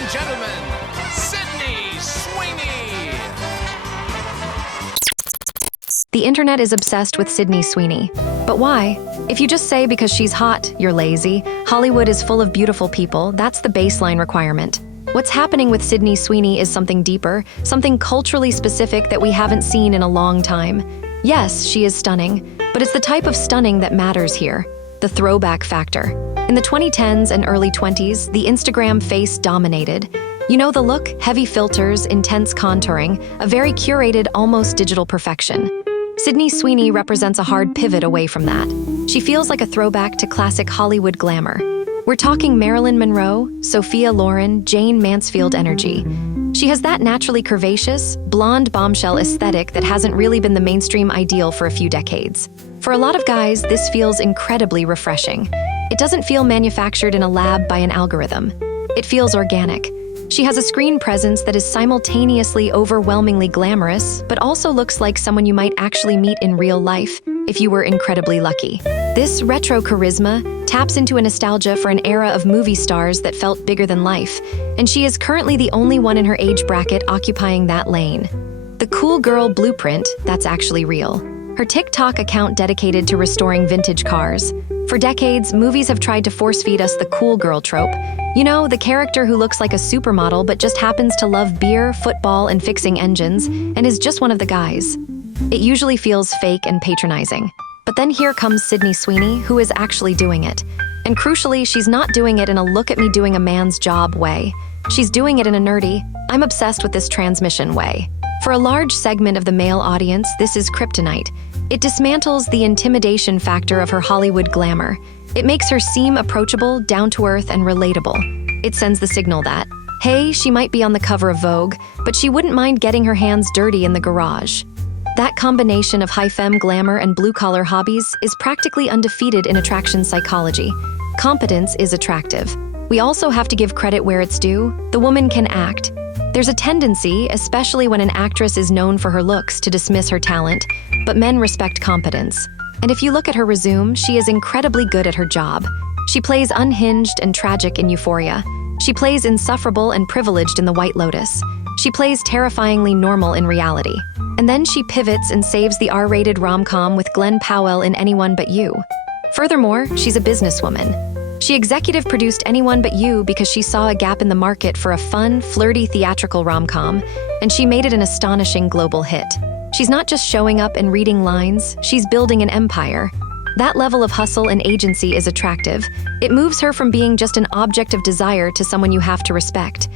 and gentlemen, Sydney Sweeney. The internet is obsessed with Sydney Sweeney. But why? If you just say because she's hot, you're lazy. Hollywood is full of beautiful people. That's the baseline requirement. What's happening with Sydney Sweeney is something deeper, something culturally specific that we haven't seen in a long time. Yes, she is stunning, but it's the type of stunning that matters here, the throwback factor. In the 2010s and early 20s, the Instagram face dominated. You know the look, heavy filters, intense contouring, a very curated, almost digital perfection. Sydney Sweeney represents a hard pivot away from that. She feels like a throwback to classic Hollywood glamour. We're talking Marilyn Monroe, Sophia Loren, Jane Mansfield energy. She has that naturally curvaceous, blonde bombshell aesthetic that hasn't really been the mainstream ideal for a few decades. For a lot of guys, this feels incredibly refreshing. It doesn't feel manufactured in a lab by an algorithm. It feels organic. She has a screen presence that is simultaneously overwhelmingly glamorous, but also looks like someone you might actually meet in real life if you were incredibly lucky. This retro charisma taps into a nostalgia for an era of movie stars that felt bigger than life, and she is currently the only one in her age bracket occupying that lane. The cool girl blueprint, that's actually real. Her TikTok account dedicated to restoring vintage cars. For decades, movies have tried to force-feed us the cool girl trope. You know, the character who looks like a supermodel but just happens to love beer, football, and fixing engines, and is just one of the guys. It usually feels fake and patronizing. But then here comes Sydney Sweeney, who is actually doing it. And crucially, she's not doing it in a look-at-me-doing-a-man's-job way. She's doing it in a nerdy, I'm obsessed with this transmission way. For a large segment of the male audience, this is kryptonite. It dismantles the intimidation factor of her Hollywood glamour. It makes her seem approachable, down-to-earth, and relatable. It sends the signal that, hey, she might be on the cover of Vogue, but she wouldn't mind getting her hands dirty in the garage. That combination of high-femme glamour and blue-collar hobbies is practically undefeated in attraction psychology. Competence is attractive. We also have to give credit where it's due. The woman can act. There's a tendency, especially when an actress is known for her looks, to dismiss her talent, but men respect competence. And if you look at her resume, she is incredibly good at her job. She plays unhinged and tragic in Euphoria. She plays insufferable and privileged in The White Lotus. She plays terrifyingly normal in reality. And then she pivots and saves the R-rated rom-com with Glenn Powell in Anyone But You. Furthermore, she's a businesswoman. She executive produced Anyone But You because she saw a gap in the market for a fun, flirty theatrical rom-com, and she made it an astonishing global hit. She's not just showing up and reading lines, she's building an empire. That level of hustle and agency is attractive. It moves her from being just an object of desire to someone you have to respect.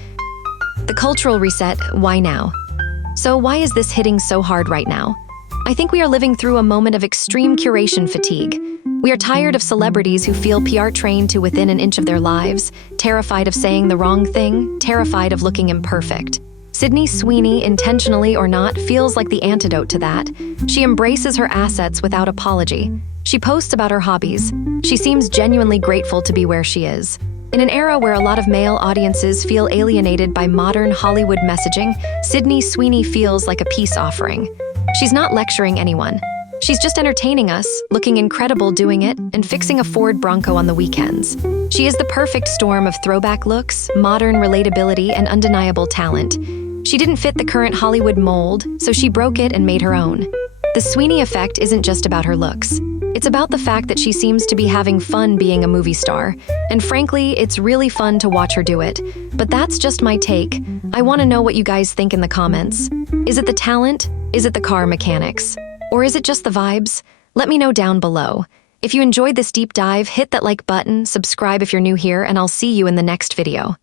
The cultural reset, why now? So why is this hitting so hard right now? I think we are living through a moment of extreme curation fatigue. We are tired of celebrities who feel PR trained to within an inch of their lives, terrified of saying the wrong thing, terrified of looking imperfect. Sydney Sweeney, intentionally or not, feels like the antidote to that. She embraces her assets without apology. She posts about her hobbies. She seems genuinely grateful to be where she is. In an era where a lot of male audiences feel alienated by modern Hollywood messaging, Sydney Sweeney feels like a peace offering. She's not lecturing anyone. She's just entertaining us, looking incredible doing it, and fixing a Ford Bronco on the weekends. She is the perfect storm of throwback looks, modern relatability, and undeniable talent. She didn't fit the current Hollywood mold, so she broke it and made her own. The Sweeney effect isn't just about her looks. It's about the fact that she seems to be having fun being a movie star. And frankly, it's really fun to watch her do it. But that's just my take. I want to know what you guys think in the comments. Is it the talent? Is it the car mechanics? Or is it just the vibes? Let me know down below. If you enjoyed this deep dive, hit that like button, subscribe if you're new here, and I'll see you in the next video.